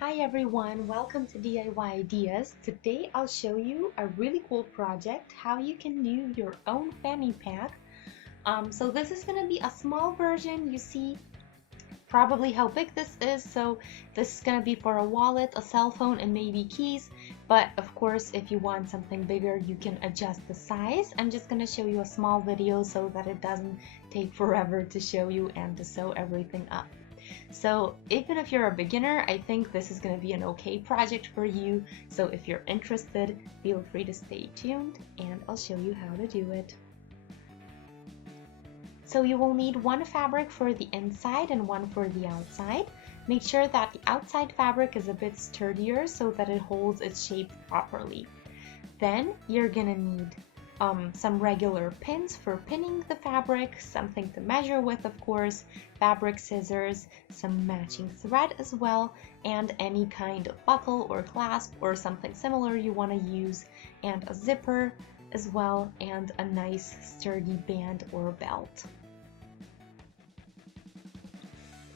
Hi everyone, welcome to DIY Ideas. Today I'll show you a really cool project, how you can do your own fanny pack. So this is going to be a small version. You see probably how big this is. So this is going to be for a wallet, a cell phone, and maybe keys. But of course, if you want something bigger, you can adjust the size. I'm just going to show you a small video so that it doesn't take forever to show you and to sew everything up. So even if you're a beginner, I think this is going to be an okay project for you. So if you're interested, feel free to stay tuned and I'll show you how to do it. So you will need one fabric for the inside and one for the outside. Make sure that the outside fabric is a bit sturdier so that it holds its shape properly. Then you're gonna need some regular pins for pinning the fabric, something to measure with, of course, fabric scissors, some matching thread as well, and any kind of buckle or clasp or something similar you want to use, and a zipper as well, and a nice sturdy band or belt.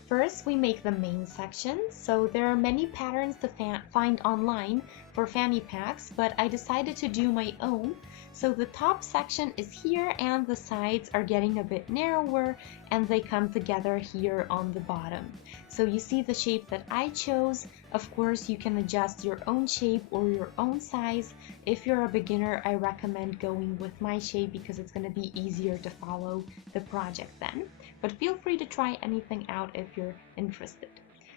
First, we make the main section. So there are many patterns to find online for fanny packs, but I decided to do my own. So the top section is here and the sides are getting a bit narrower and they come together here on the bottom. So you see the shape that I chose. Of course, you can adjust your own shape or your own size. If you're a beginner, I recommend going with my shape because it's going to be easier to follow the project then. But feel free to try anything out if you're interested.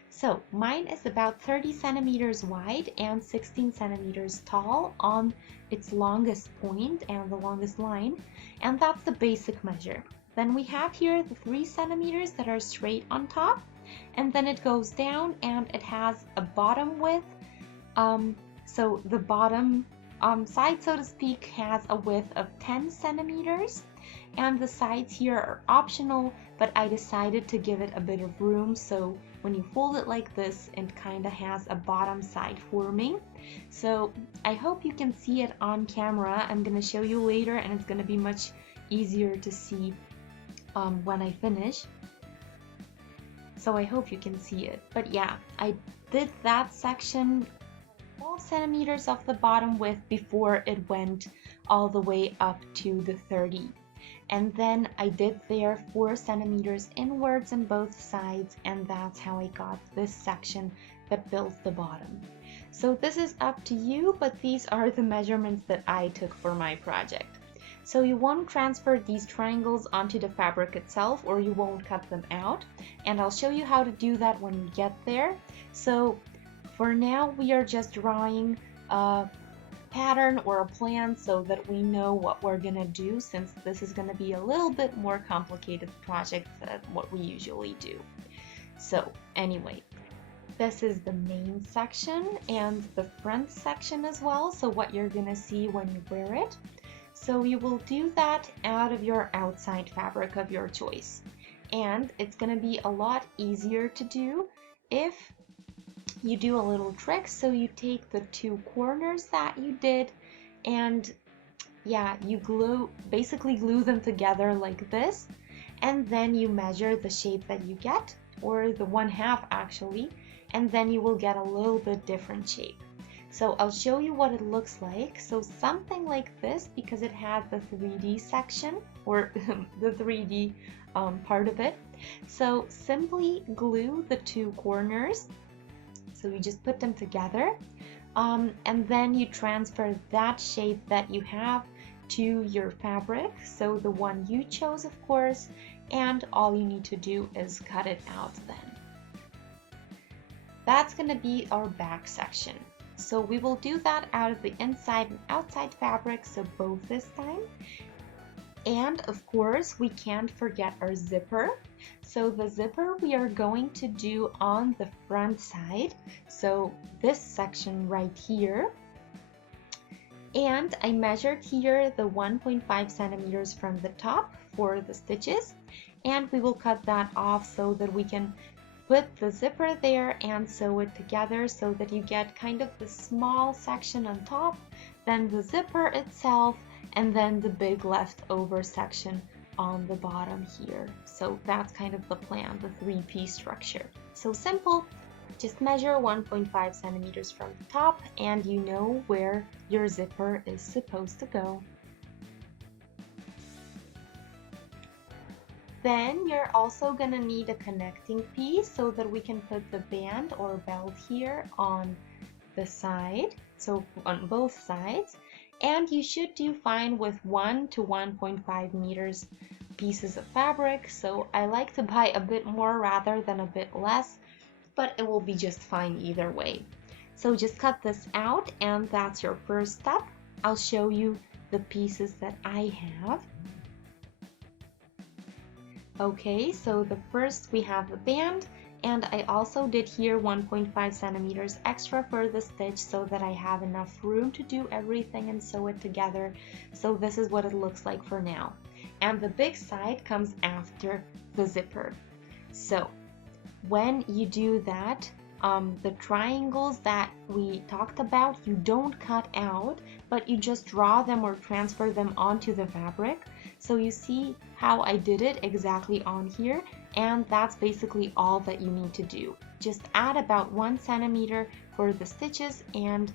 So mine is about 30 centimeters wide and 16 centimeters tall on its longest point and the longest line, and that's the basic measure. Then we have here the 3 centimeters that are straight on top, and then it goes down and it has a bottom width. So the bottom side, so to speak, has a width of 10 centimeters. And the sides here are optional, but I decided to give it a bit of room, so when you fold it like this, it kind of has a bottom side forming. So I hope you can see it on camera. I'm going to show you later and it's going to be much easier to see when I finish. So I hope you can see it. But yeah, I did that section 12 centimeters off the bottom width before it went all the way up to the 30. And then I did there 4 centimeters inwards on both sides, and that's how I got this section that builds the bottom. So this is up to you, but these are the measurements that I took for my project. So you won't transfer these triangles onto the fabric itself, or you won't cut them out, and I'll show you how to do that when we get there. So for now we are just drawing a pattern or a plan so that we know what we're gonna do, since this is gonna be a little bit more complicated project than what we usually do. So anyway, this is the main section and the front section as well, so what you're gonna see when you wear it. So you will do that out of your outside fabric of your choice, and it's gonna be a lot easier to do if you do a little trick. So you take the 2 corners that you did and you basically glue them together like this, and then you measure the shape that you get, or the 1/2 actually, and then you will get a little bit different shape. So I'll show you what it looks like. So something like this, because it has the 3D section or the 3D part of it. So simply glue the 2 corners. So you just put them together, and then you transfer that shape that you have to your fabric, so the one you chose, of course, and all you need to do is cut it out then. That's going to be our back section. So we will do that out of the inside and outside fabric, so both this time. And of course, we can't forget our zipper. So the zipper we are going to do on the front side, so this section right here. And I measured here the 1.5 centimeters from the top for the stitches, and we will cut that off so that we can put the zipper there and sew it together, so that you get kind of the small section on top, then the zipper itself, and then the big leftover section on the bottom here. So that's kind of the plan, the 3-piece structure. So simple, Just measure 1.5 centimeters from the top and you know where your zipper is supposed to go. Then you're also going to need a connecting piece so that we can put the band or belt here on the side, so on both sides. And you should do fine with 1 to 1.5 meters pieces of fabric, so I like to buy a bit more rather than a bit less, but it will be just fine either way. So just cut this out and that's your first step. I'll show you the pieces that I have. Okay, so the first we have the band, and I also did here 1.5 centimeters extra for the stitch so that I have enough room to do everything and sew it together. So this is what it looks like for now. And the big side comes after the zipper. So when you do that, the triangles that we talked about, you don't cut out, but you just draw them or transfer them onto the fabric. So you see how I did it exactly on here, and that's basically all that you need to do. Just add about 1 centimeter for the stitches, and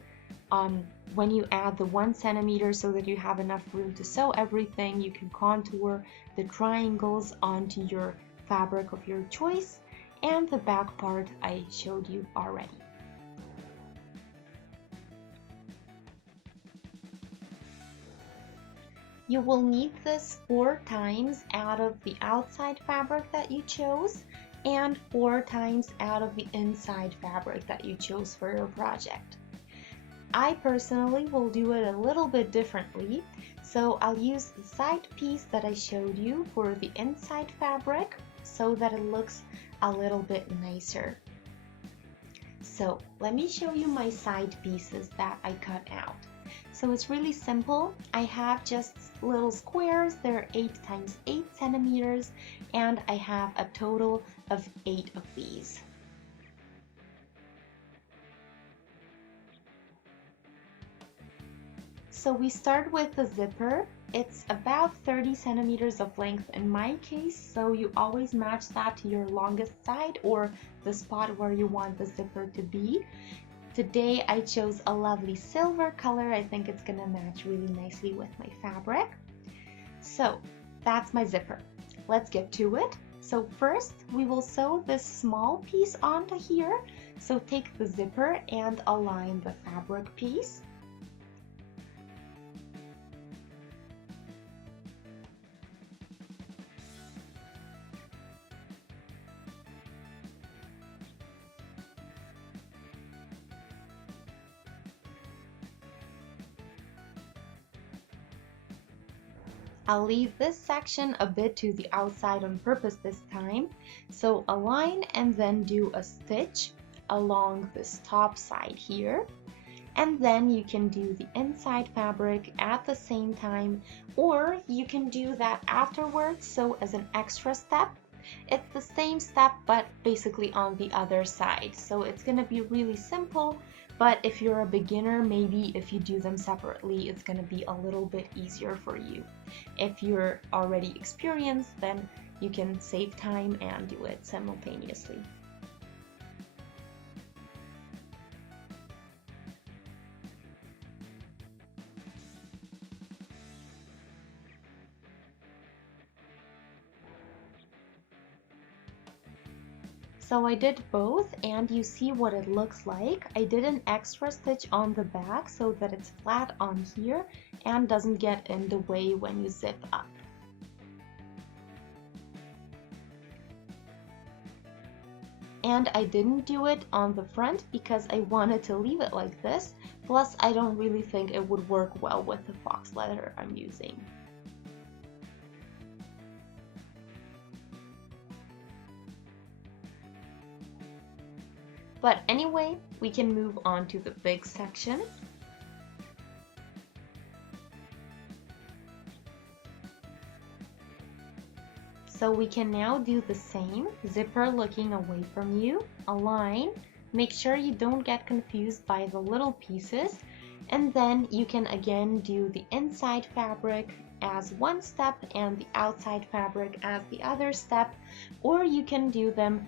when you add the 1 centimeter so that you have enough room to sew everything, you can contour the triangles onto your fabric of your choice, and the back part I showed you already. You will need this 4 times out of the outside fabric that you chose and 4 times out of the inside fabric that you chose for your project. I personally will do it a little bit differently, so I'll use the side piece that I showed you for the inside fabric so that it looks a little bit nicer. So let me show you my side pieces that I cut out. So it's really simple. I have just little squares. They're 8 times 8 centimeters, and I have a total of 8 of these. So we start with the zipper. It's about 30 centimeters of length in my case, so you always match that to your longest side or the spot where you want the zipper to be. Today I chose a lovely silver color. I think it's gonna match really nicely with my fabric. So that's my zipper. Let's get to it. So first we will sew this small piece onto here. So take the zipper and align the fabric piece. I'll leave this section a bit to the outside on purpose this time. So align and then do a stitch along this top side here. And then you can do the inside fabric at the same time, or you can do that afterwards, so as an extra step. It's the same step, but basically on the other side. So it's gonna be really simple. But if you're a beginner, maybe if you do them separately, it's going to be a little bit easier for you. If you're already experienced, then you can save time and do it simultaneously. So I did both, and you see what it looks like. I did an extra stitch on the back so that it's flat on here and doesn't get in the way when you zip up. And I didn't do it on the front because I wanted to leave it like this. Plus, I don't really think it would work well with the fox leather I'm using. But anyway, we can move on to the big section. So we can now do the same, zipper looking away from you, align, make sure you don't get confused by the little pieces, and then you can again do the inside fabric as one step and the outside fabric as the other step, or you can do them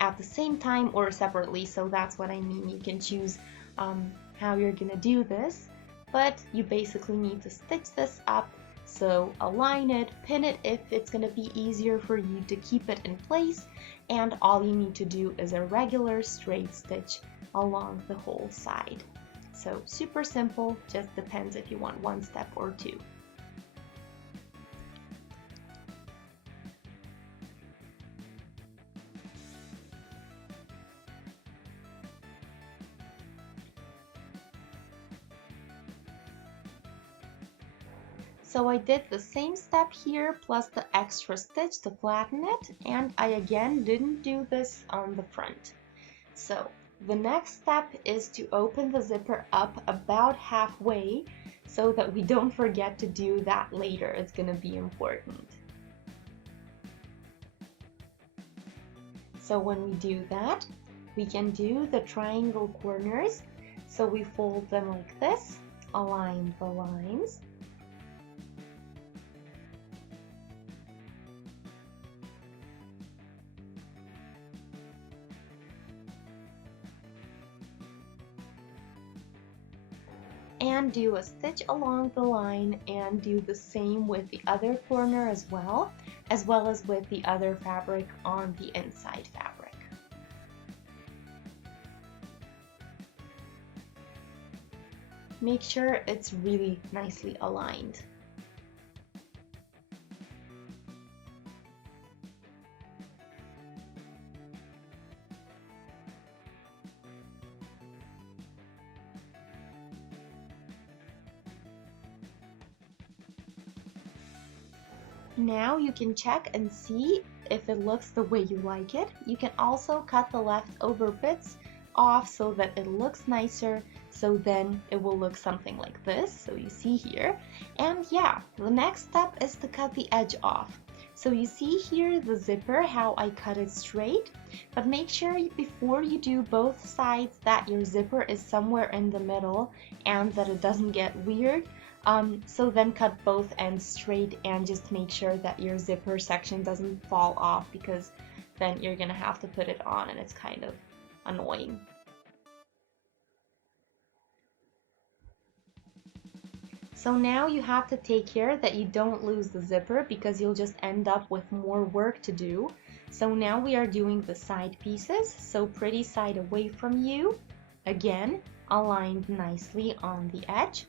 at the same time or separately, so that's what I mean. You can choose how you're gonna do this, but you basically need to stitch this up. So align it, pin it if it's gonna be easier for you to keep it in place, and all you need to do is a regular straight stitch along the whole side. So super simple, just depends if you want one step or two. So I did the same step here plus the extra stitch to flatten it, and I again didn't do this on the front. So the next step is to open the zipper up about halfway so that we don't forget to do that later. It's going to be important. So when we do that, we can do the triangle corners. So we fold them like this, align the lines. And do a stitch along the line and do the same with the other corner as well as with the other fabric on the inside fabric. Make sure it's really nicely aligned. Now you can check and see if it looks the way you like it. You can also cut the leftover bits off so that it looks nicer, so then it will look something like this, so you see here. And yeah, the next step is to cut the edge off. So you see here the zipper, how I cut it straight, but make sure before you do both sides that your zipper is somewhere in the middle and that it doesn't get weird. So then cut both ends straight and just make sure that your zipper section doesn't fall off, because then you're gonna have to put it on and it's kind of annoying. So now you have to take care that you don't lose the zipper, because you'll just end up with more work to do. So now we are doing the side pieces, so pretty side away from you, again aligned nicely on the edge.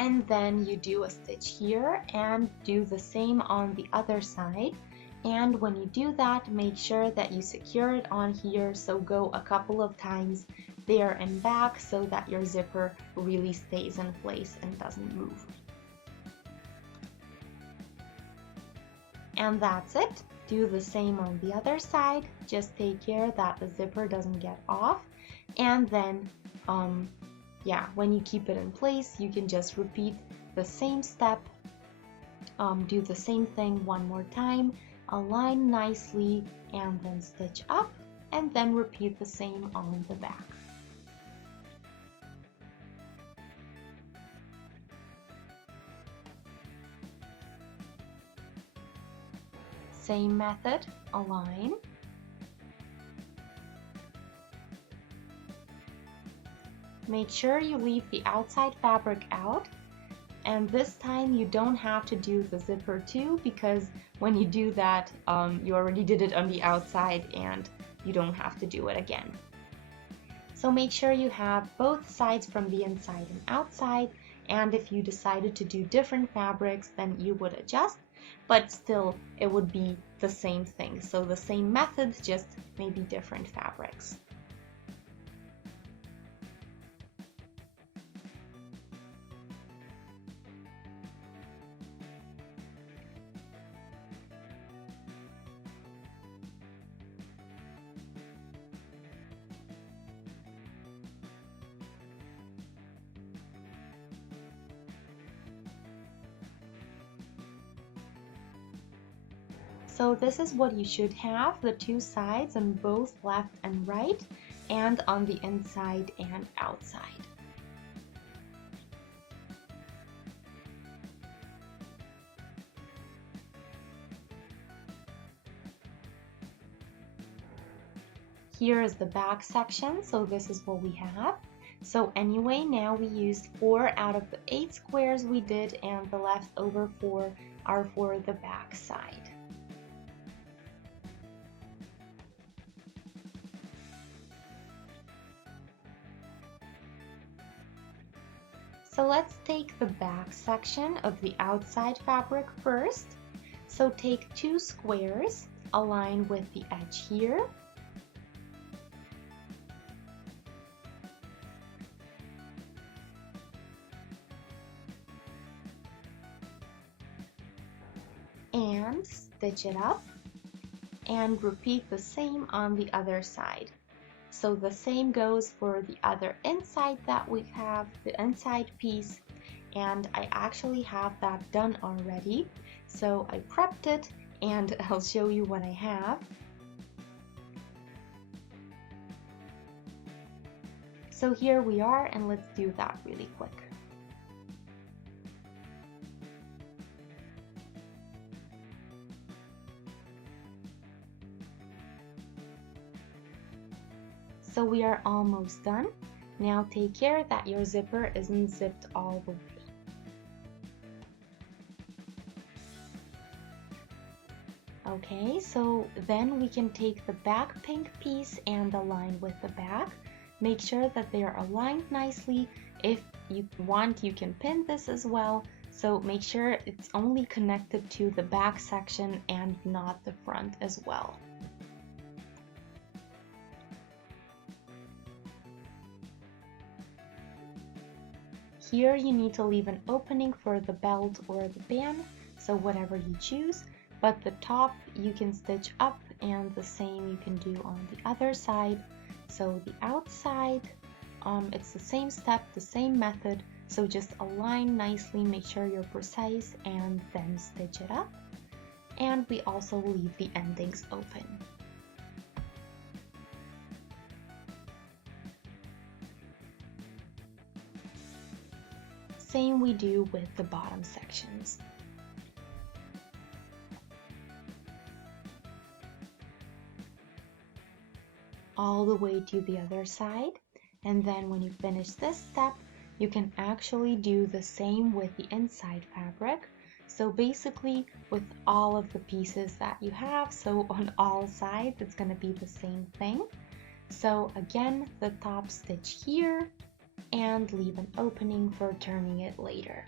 And then you do a stitch here and do the same on the other side. And when you do that, make sure that you secure it on here, so go a couple of times there and back so that your zipper really stays in place and doesn't move. And that's it. Do the same on the other side. Just take care that the zipper doesn't get off, and then yeah, when you keep it in place, you can just repeat the same step, do the same thing one more time, align nicely, and then stitch up, and then repeat the same on the back. Same method, align. Make sure you leave the outside fabric out, and this time you don't have to do the zipper too, because when you do that, you already did it on the outside and you don't have to do it again. So make sure you have both sides from the inside and outside, and if you decided to do different fabrics, then you would adjust, but still it would be the same thing. So the same methods, just maybe different fabrics. So this is what you should have, the two sides on both left and right, and on the inside and outside. Here is the back section, so this is what we have. So anyway, now we used 4 out of the 8 squares we did, and the leftover 4 are for the back side. So let's take the back section of the outside fabric first. So take 2 squares, align with the edge here. And stitch it up, and repeat the same on the other side. So the same goes for the other inside that we have, the inside piece, and I actually have that done already. So I prepped it and I'll show you what I have. So here we are, and let's do that really quick. So we are almost done. Now take care that your zipper isn't zipped all the way. Okay, so then we can take the back pink piece and align with the back. Make sure that they are aligned nicely. If you want, you can pin this as well. So make sure it's only connected to the back section and not the front as well. Here you need to leave an opening for the belt or the band, so whatever you choose, but the top you can stitch up, and the same you can do on the other side. So the outside, it's the same step, the same method, so just align nicely, make sure you're precise, and then stitch it up. And we also leave the endings open. Same we do with the bottom sections. All the way to the other side, and then when you finish this step, you can actually do the same with the inside fabric. So basically with all of the pieces that you have, so on all sides it's going to be the same thing. So again, the top stitch here, and leave an opening for turning it later.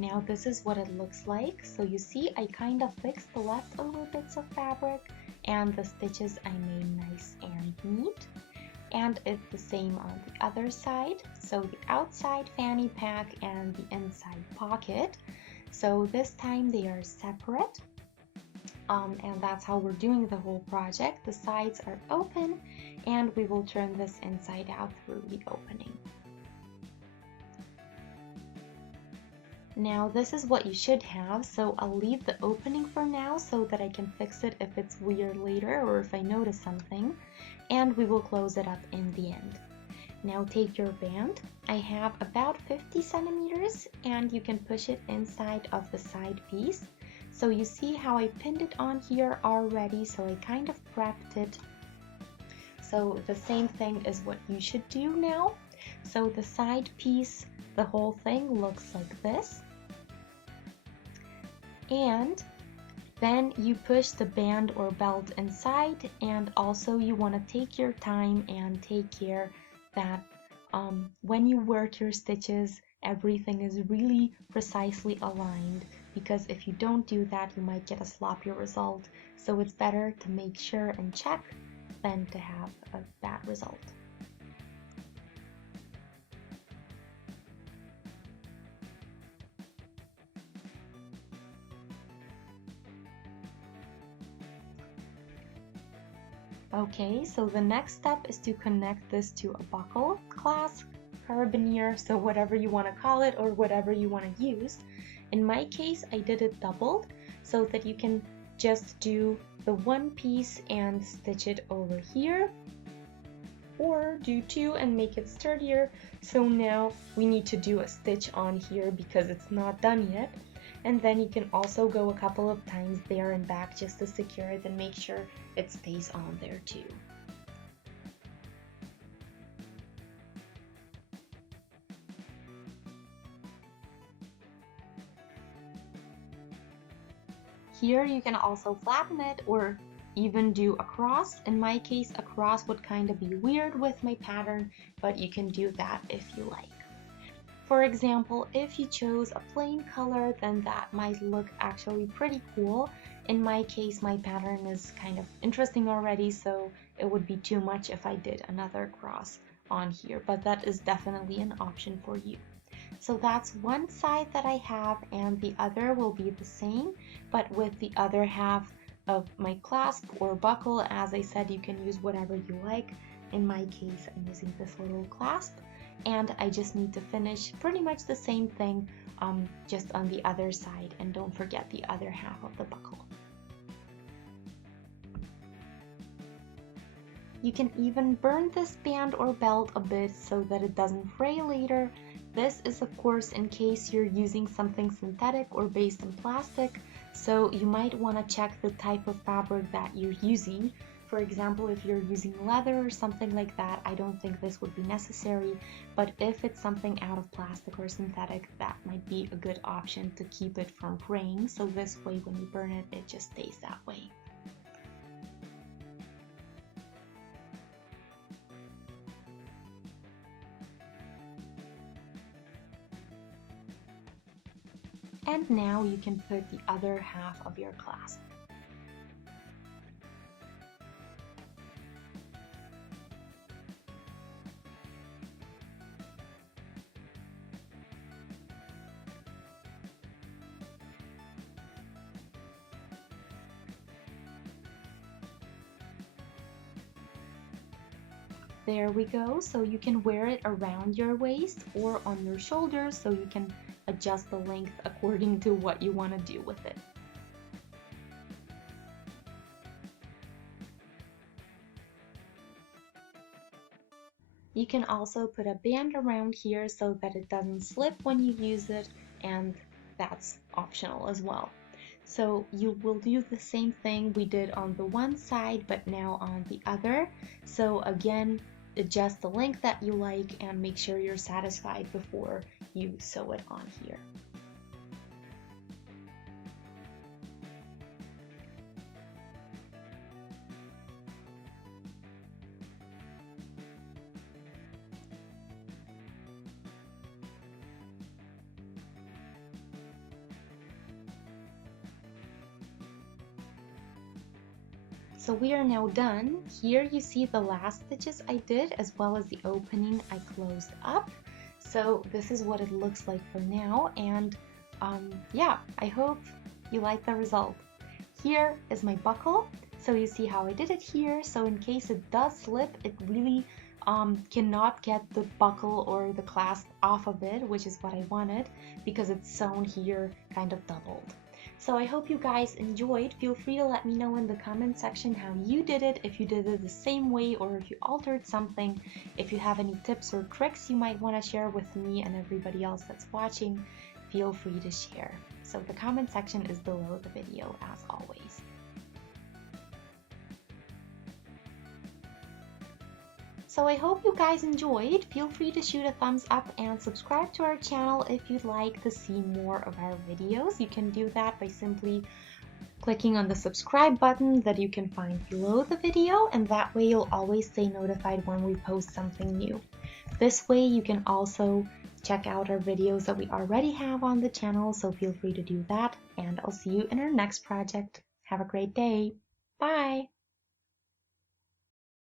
Now this is what it looks like. So you see I kind of fixed the leftover bits of fabric, and the stitches I made nice and neat. And it's the same on the other side. So the outside fanny pack and the inside pocket. So this time they are separate. And that's how we're doing the whole project. The sides are open, and we will turn this inside out through the opening. Now this is what you should have, so I'll leave the opening for now so that I can fix it if it's weird later or if I notice something, and we will close it up in the end. Now take your band. I have about 50 centimeters, and you can push it inside of the side piece. So you see how I pinned it on here already, so I kind of prepped it. So the same thing is what you should do now. So the side piece, the whole thing looks like this. And then you push the band or belt inside, and also you want to take your time and take care that when you work your stitches, everything is really precisely aligned, because if you don't do that, you might get a sloppy result. So it's better to make sure and check than to have a bad result. Okay, so the next step is to connect this to a buckle, clasp, carabiner, so whatever you want to call it or whatever you want to use. In my case, I did it doubled so that you can just do the one piece and stitch it over here, or do two and make it sturdier. So now we need to do a stitch on here because it's not done yet. And then you can also go a couple of times there and back just to secure it and make sure it stays on there too. Here you can also flatten it or even do a cross. In my case, a cross would kind of be weird with my pattern, but you can do that if you like. For example, if you chose a plain color, then that might look actually pretty cool. In my case, my pattern is kind of interesting already, so it would be too much if I did another cross on here, but that is definitely an option for you. So that's one side that I have, and the other will be the same, but with the other half of my clasp or buckle. As I said, you can use whatever you like. In my case, I'm using this little clasp, and I just need to finish pretty much the same thing, just on the other side, and don't forget the other half of the buckle. You can even burn this band or belt a bit so that it doesn't fray later. This is of course in case you're using something synthetic or based in plastic, so you might want to check the type of fabric that you're using. For example, if you're using leather or something like that, I don't think this would be necessary, but if it's something out of plastic or synthetic, that might be a good option to keep it from fraying, so this way when you burn it, it just stays that way. And now you can put the other half of your clasp. There we go, so you can wear it around your waist or on your shoulders, so you can adjust the length according to what you want to do with it. You can also put a band around here so that it doesn't slip when you use it, and that's optional as well. So you will do the same thing we did on the one side, but now on the other. So again, adjust the length that you like and make sure you're satisfied before you sew it on here. So we are now done. Here you see the last stitches I did as well as the opening I closed up. So this is what it looks like for now, and yeah, I hope you like the result. Here is my buckle. So you see how I did it here. So in case it does slip, it really cannot get the buckle or the clasp off of it, which is what I wanted because it's sewn here kind of doubled. So I hope you guys enjoyed. Feel free to let me know in the comment section how you did it, if you did it the same way or if you altered something. If you have any tips or tricks you might want to share with me and everybody else that's watching, feel free to share. So the comment section is below the video as always. So I hope you guys enjoyed. Feel free to shoot a thumbs up and subscribe to our channel if you'd like to see more of our videos. You can do that by simply clicking on the subscribe button that you can find below the video, and that way you'll always stay notified when we post something new. This way you can also check out our videos that we already have on the channel, so feel free to do that, and I'll see you in our next project. Have a great day. Bye!